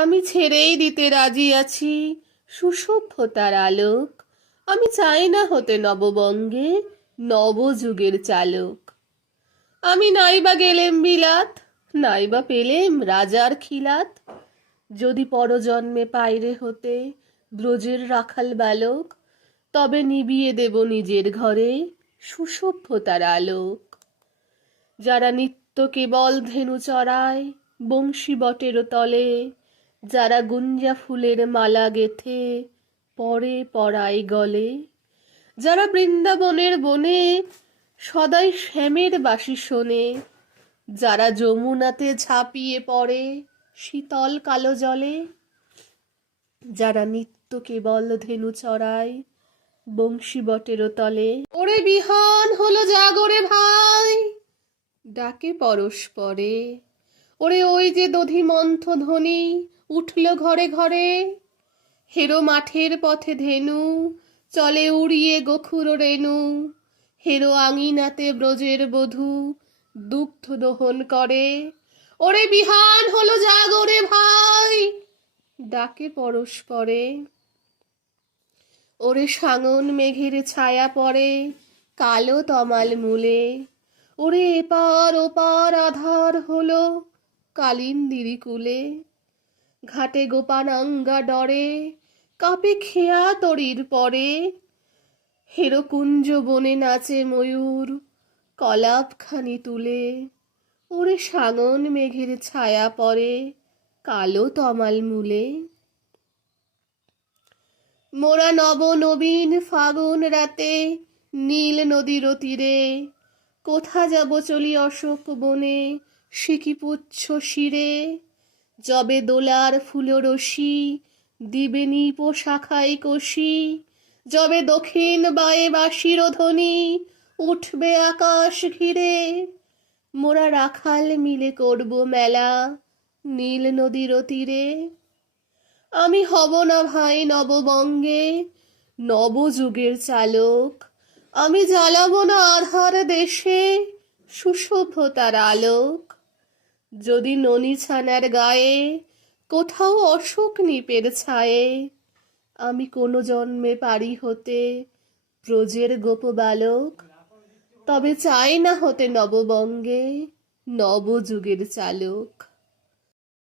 আমি ছেড়েই দিতে রাজি আছি সুসভ্যতার আলোক। আমি চাই না হতে নববঙ্গে নবযুগের চালক। আমি নাইবা গেলেম বিলাত, নাইবা পেলেম রাজার খিলাত। যদি পরজন্মে পাইরে হতে ব্রজের রাখাল বালক, তবে নিবিয়ে দেব নিজের ঘরে সুসভ্যতার আলোক। যারা নিত্য কেবল ধেনু চড়ায় বংশী বটের তলে, যারা গুঞ্জা ফুলের মালা গেথে পরে পরায় গলে, যারা বৃন্দাবনের বনে সদাই শ্যামের বাঁশি শোনে, যারা যমুনাতে ঝাঁপিয়ে পড়ে শীতল কালো জলে, যারা নিত্য কেবল ধেনু চড়ায় বংশী বটের তলে। ওরে বিহান হলো জাগরে ভাই, ডাকে পরস্পরে। ওরে ওই যে দধিমন্থ ধ্বনি উঠল ঘরে ঘরে। হেরো মাঠের পথে ধেনু চলে উড়িয়ে গোখুর রেণু। হেরো আঙিনাতে ব্রজের বধূ দুগ্ধ দহন করে। ওরে বিহান হলো জাগরে ভাই, ডাকে পরস্পরে। ওরে সাঙন মেঘের ছায়া পড়ে কালো তমাল মূলে। ওরে এপার ওপার আধার হলো কালিন্দিরি কুলে। ঘাটে গোপানাঙ্গা ডরে কাঁপে খেয়া তরির পরে। হেরো কুঞ্জ বনে নাচে ময়ূর কলাপখানি তুলে। ওরে সাঙন মেঘের ছায়া পড়ে কালো তমাল মূলে। মোরা নব নবীন ফাগুন রাতে নীল নদীর তীরে, কোথা যাব চলি অশোক বনে সিকিপুচ্ছ শিরে। যবে দোলার ফুলরশি দিবে নিপ শাখায় কষি, যবে দক্ষিণ বায়ে বাঁশির ধ্বনি উঠবে আকাশ ঘিরে। মোরা রাখাল মিলে করব মেলা নীল নদীর তীরে। আমি হব না ভাই নববঙ্গে নবযুগের চালক। আমি জ্বালাবো না আধার দেশে সুসভ্যতার আলোক। যদি ননি ছানার গায়ে কোথাও অশোক নিপের ছায়ে, আমি কোনো জন্মে পারি হতে ব্রজের গোপ বালক। তবে চাই না হতে নববঙ্গে নবযুগের চালক।